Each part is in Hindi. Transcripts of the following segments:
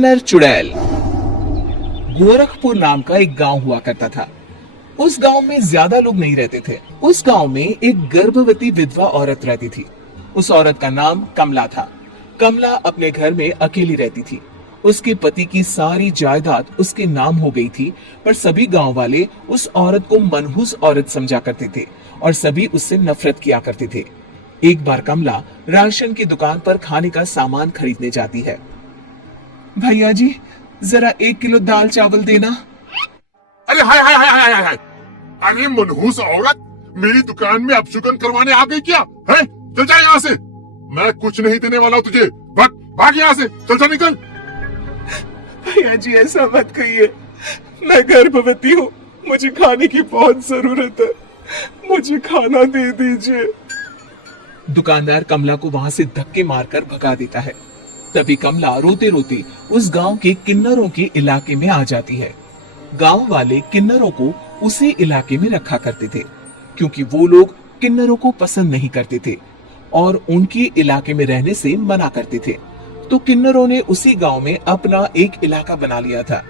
किन्नर चुड़ैल। गोरखपुर नाम का एक गांव हुआ करता था। उस गांव में ज्यादा लोग नहीं रहते थे। उस गांव में एक गर्भवती विधवा औरत रहती थी। उस औरत का नाम कमला था। कमला अपने घर में अकेली रहती थी। उसके पति की सारी जायदाद उसके नाम हो गई थी, पर सभी गांव वाले उस औरत को मनहूस औरत समझा करते थे और सभी उससे नफरत किया करते थे। एक बार कमला राशन की दुकान पर खाने का सामान खरीदने जाती है। भैया जी, जरा 1 किलो दाल चावल देना। अरे हाय हाय हाय हाय हाय हाय। अरे मनहूस औरत, मेरी दुकान में अपशुगन करवाने आ गई क्या है? चल जा यहाँ से, मैं कुछ नहीं देने वाला तुझे। भाग भाग यहाँ से, चल जा निकल। भैया जी, ऐसा मत कहिए, मैं गर्भवती हूँ, मुझे खाने की बहुत जरूरत है, मुझे खाना दे दीजिए। दुकानदार कमला को वहां से धक्के मारकर भगा देता है। तभी कमला रोते रोते उस गांव के किन्नरों के इलाके में आ जाती है। गांव वाले किन्नरों को उसी इलाके में रखा करते थे, क्योंकि वो लोग किन्नरों को पसंद नहीं करते थे और उनके इलाके में रहने से मना करते थे। तो किन्नरों ने उसी गांव में अपना एक इलाका बना लिया था।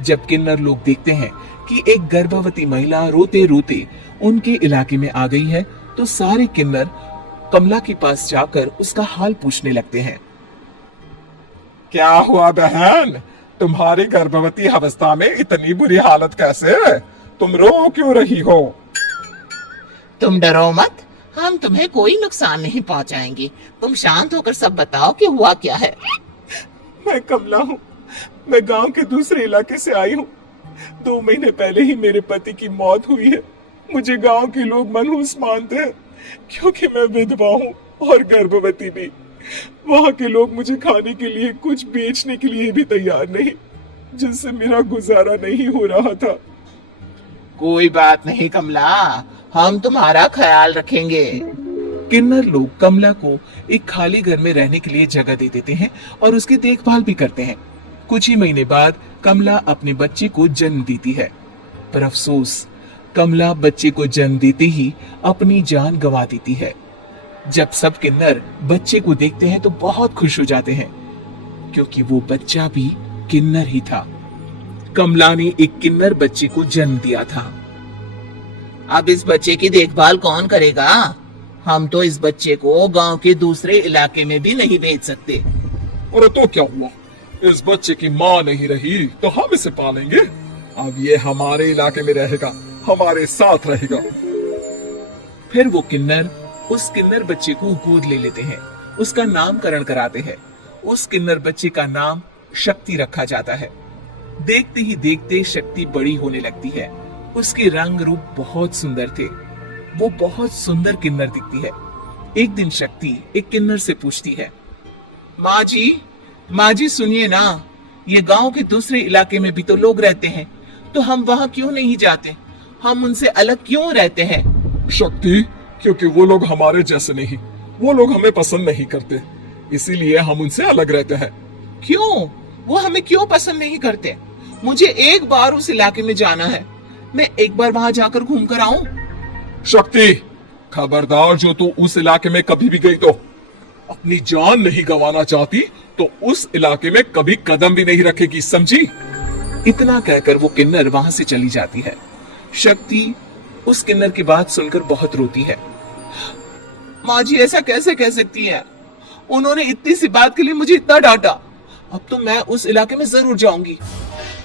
जब किन्नर लोग देखते हैं कि एक गर्भवती महिला रोते रोते उनके इलाके में आ गई है, तो सारे किन्नर कमला के पास जाकर उसका हाल पूछने लगते हैं। क्या हुआ बहन, तुम्हारी गर्भवती अवस्था में इतनी बुरी हालत कैसे है? तुम रो क्यों रही हो? तुम डरो मत, हम तुम्हें कोई नुकसान नहीं पहुंचाएंगे। तुम शांत होकर सब बताओ कि हुआ क्या है। मैं कमला हूँ, मैं गांव के दूसरे इलाके से आई हूँ। 2 महीने पहले ही मेरे पति की मौत हुई है। मुझे गांव के लोग मनहूस मानते हैं, क्योंकि मैं विधवा हूँ और गर्भवती भी। वहाँ के लोग मुझे खाने के लिए कुछ बेचने के लिए भी तैयार नहीं, जिससे मेरा गुजारा नहीं हो रहा था। कोई बात नहीं कमला, हम तुम्हारा ख्याल रखेंगे। किन्नर लोग कमला को एक खाली घर में रहने के लिए जगह दे देते हैं और उसकी देखभाल भी करते हैं। कुछ ही महीने बाद कमला अपने बच्चे को जन्म देती है, पर अफसोस, कमला बच्चे को जन्म देते ही अपनी जान गंवा देती है। जब सब किन्नर बच्चे को देखते हैं तो बहुत खुश हो जाते हैं, क्योंकि वो बच्चा भी किन्नर ही था। कमला ने एक किन्नर बच्चे को जन्म दिया था। अब इस बच्चे की देखभाल कौन करेगा? हम तो इस बच्चे को गांव के दूसरे इलाके में भी नहीं भेज सकते। और तो क्या हुआ, इस बच्चे की माँ नहीं रही तो हम इसे पालेंगे। अब ये हमारे इलाके में रहेगा, हमारे साथ रहेगा। फिर वो किन्नर उस किन्नर बच्चे को गोद ले लेते हैं, उसका नामकरण कराते हैं। उस किन्नर बच्चे का नाम शक्ति रखा जाता है। देखते ही देखते शक्ति बड़ी होने लगती है। उसके रंग रूप बहुत सुंदर थे। वो बहुत सुंदर किन्नर दिखती है। एक दिन शक्ति एक किन्नर से पूछती है, माँ जी सुनिए ना, ये गांव के दूसरे इलाके में भी तो लोग रहते हैं, तो हम वहाँ क्यों नहीं जाते? हम उनसे अलग क्यों रहते हैं? शक्ति, क्योंकि वो लोग हमारे जैसे नहीं, वो लोग हमें पसंद नहीं करते, इसीलिए हम उनसे अलग रहते हैं। क्यों? वो हमें क्यों पसंद नहीं करते? मुझे एक बार उस इलाके में जाना है, मैं एक बार वहाँ जाकर घूम कर आऊं। शक्ति, खबरदार, जो तू उस इलाके में कभी भी गई तो अपनी जान नहीं गंवाना चाहती तो उस इलाके में कभी कदम भी नहीं रखेगी, समझी? इतना कहकर वो किन्नर वहां से चली जाती है। शक्ति उस किन्नर की बात सुनकर बहुत रोती है। माँ जी ऐसा कैसे कह सकती हैं? उन्होंने इतनी सी बात के लिए मुझे इतना डांटा। अब तो मैं उस इलाके में जरूर जाऊंगी।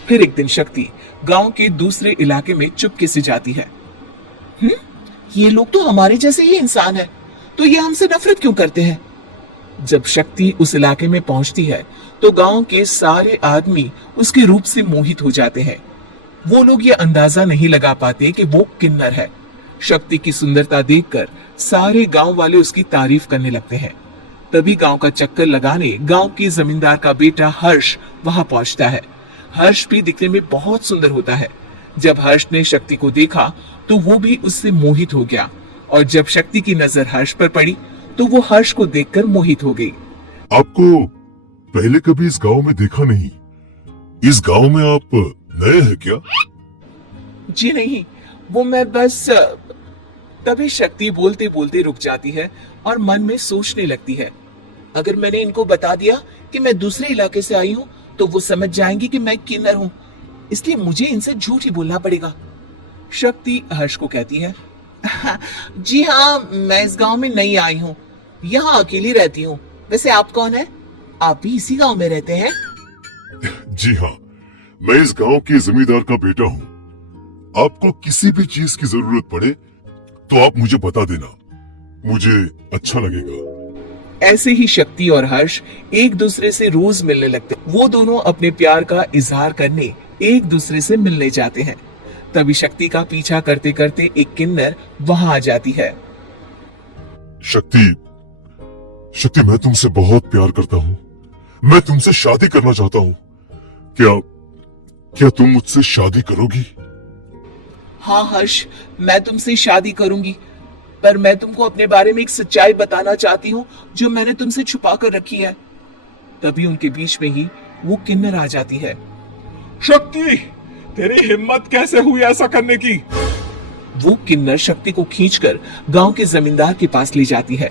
फिर एक दिन शक्ति गांव के दूसरे इलाके में चुपके से जाती है। ये लोग तो हमारे जैसे ही इंसान है, तो ये हमसे नफरत क्यों करते हैं? जब शक्ति उस इलाके में पहुंचती है तो गांव के सारे आदमी उसके रूप से मोहित हो जाते हैं। वो लोग ये अंदाजा नहीं लगा पाते कि वो किन्नर है। शक्ति की सुंदरता देखकर सारे गांव वाले उसकी तारीफ करने लगते हैं। तभी गांव का चक्कर लगाने गांव के जमींदार का बेटा हर्ष वहां पहुंचता है। हर्ष भी दिखने में बहुत सुंदर होता है। जब हर्ष ने शक्ति को देखा तो वो भी उससे मोहित हो गया, और जब शक्ति की नजर हर्ष पर पड़ी तो वो हर्ष को देखकर मोहित हो गई। आपको पहले कभी इस गांव में देखा नहीं। इस गांव में आप नए हैं क्या? जी नहीं, वो मैं बस। तभी शक्ति बोलते बोलते रुक जाती है और मन में सोचने लगती है, अगर मैंने इनको बता दिया कि मैं दूसरे इलाके से आई हूँ तो वो समझ जाएंगे कि मैं किन्नर हूँ, इसलिए मुझे इनसे झूठ ही बोलना पड़ेगा। शक्ति हर्ष को कहती है, जी हाँ, मैं इस गांव में नई आई हूँ, यहाँ अकेली रहती हूँ। वैसे आप कौन है? आप भी इसी गांव में रहते हैं? जी हाँ, मैं इस गांव के जमींदार का बेटा हूँ। आपको किसी भी चीज की जरूरत पड़े तो आप मुझे बता देना, मुझे अच्छा लगेगा। ऐसे ही शक्ति और हर्ष एक दूसरे से रोज मिलने लगते। वो दोनों अपने प्यार का इजहार करने एक दूसरे से मिलने जाते हैं। तभी शक्ति का पीछा करते करते एक किन्नर वहां आ जाती है। शक्ति, शक्ति, मैं तुमसे बहुत प्यार करता हूँ। मैं तुमसे शादी करना चाहता हूँ। क्या तुम मुझसे शादी करोगी? हाँ हर्ष, मैं तुमसे शादी करूंगी, पर मैं तुमको अपने बारे में एक सच्चाई बताना चाहती हूँ जो मैंने तुमसे छुपा कर रखी है। तभी उनके बीच में ही वो किन्नर आ जाती है। शक्ति, तेरी हिम्मत कैसे हुई ऐसा करने की? वो किन्नर शक्ति को खींचकर गांव के जमींदार के पास ले जाती है।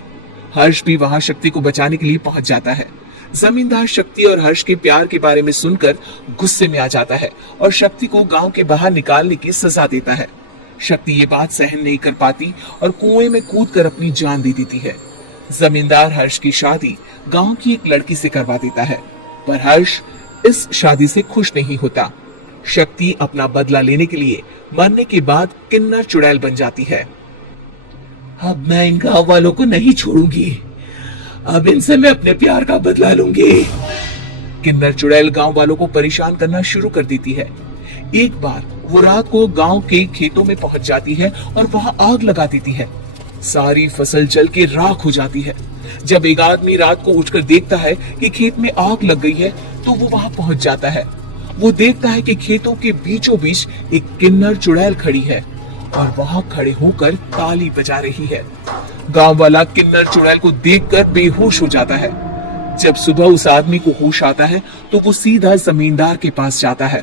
हर्ष भी वहां शक्ति को बचाने के लिए पहुंच जाता है। जमींदार शक्ति और हर्ष के प्यार के बारे में सुनकर गुस्से में आ जाता है और शक्ति को गांव के बाहर निकालने की सजा देता है। शक्ति ये बात सहन नहीं कर पाती और कुएं में कूदकर अपनी जान दे देती है। जमींदार हर्ष की शादी गांव की एक लड़की से करवा देता है, पर हर्ष इस शादी से खुश नहीं होता। शक्ति अपना बदला लेने के लिए मरने के बाद किन्नर चुड़ैल बन जाती है। अब मैं इन गांव वालों को नहीं छोड़ूंगी, अब इनसे मैं अपने प्यार का बदला लूंगी। किन्नर चुड़ैल गांव वालों को परेशान करना शुरू कर देती है। एक बार वो रात को गांव के खेतों में पहुंच जाती है और वहां आग लगा देती है। सारी फसल जल के राख हो जाती है। जब एक आदमी रात को उठकर देखता है कि खेत में आग लग गई है, तो वो वहां पहुंच जाता है। वो देखता है कि खेतों के बीचों बीच एक किन्नर चुड़ैल खड़ी है और वहां खड़े होकर ताली बजा रही है। गांव वाला किन्नर चुड़ैल को देखकर बेहोश हो जाता है। जब सुबह उस आदमी को होश आता है तो वो सीधा जमींदार के पास जाता है।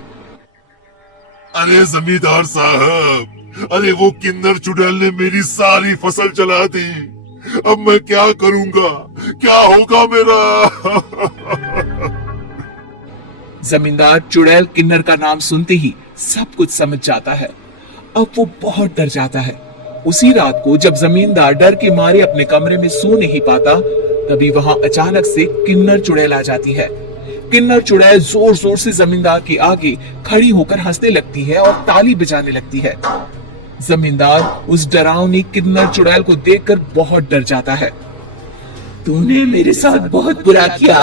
अरे जमींदार साहब, अरे वो किन्नर चुड़ैल ने मेरी सारी फसल जला दी। अब मैं क्या करूंगा? क्या होगा मेरा? जमींदार चुड़ैल किन्नर का नाम सुनते ही सब कुछ समझ जाता है। अब वो बहुत डर जाता है। उसी रात को जब जमींदार डर के मारे अपने कमरे में सो नहीं पाता, तभी वहां अचानक से किन्नर चुड़ैल आ जाती है। किन्नर चुड़ैल जोर जोर से जमींदार के आगे खड़ी होकर हंसने लगती है और ताली बजाने लगती है। जमींदार उस डरावनी किन्नर चुड़ैल को देखकर बहुत डर जाता है। तूने मेरे साथ बहुत बुरा किया,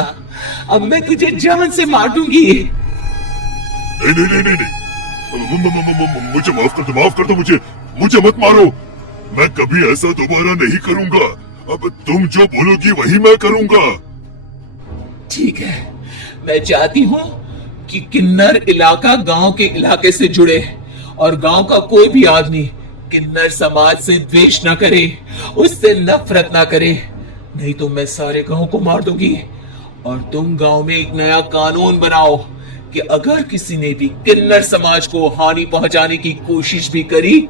अब मैं तुझे जान से मार दूंगी। नहीं नहीं नहीं नहीं, नहीं। मुझे माफ कर दो, मुझे मत मारो। मैं कभी ऐसा दोबारा नहीं करूंगा। अब तुम जो बोलोगी वही मैं करूंगा। ठीक है, मैं चाहती हूँ कि किन्नर इलाका गांव के इलाके से जुड़े और गांव का कोई भी आदमी किन्नर समाज से द्वेष न करे, उससे नफरत न करे, नहीं तो मैं सारे गांव को मार दूंगी। और तुम गांव में एक नया कानून बनाओ कि अगर किसी ने भी किन्नर समाज को हानि पहुंचाने की कोशिश भी करी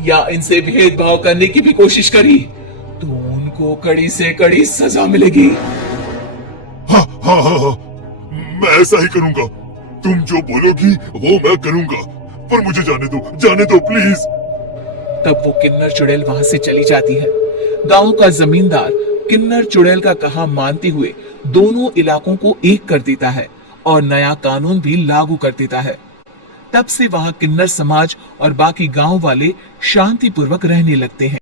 या इनसे भेदभाव करने की भी कोशिश करी, तो उनको कड़ी से कड़ी सजा मिलेगी। हाँ हाँ हाँ हाँ, मैं ऐसा ही करूंगा। तुम जो बोलोगी वो मैं करूंगा, पर मुझे जाने दो प्लीज। तब वो किन्नर चुड़ैल वहां से चली जाती है। गांव का जमींदार किन्नर चुड़ैल का कहा मानते हुए दोनों इलाकों को एक कर देता है और नया कानून भी लागू कर देता है। तब से वहां किन्नर समाज और बाकी गांव वाले शांतिपूर्वक रहने लगते हैं।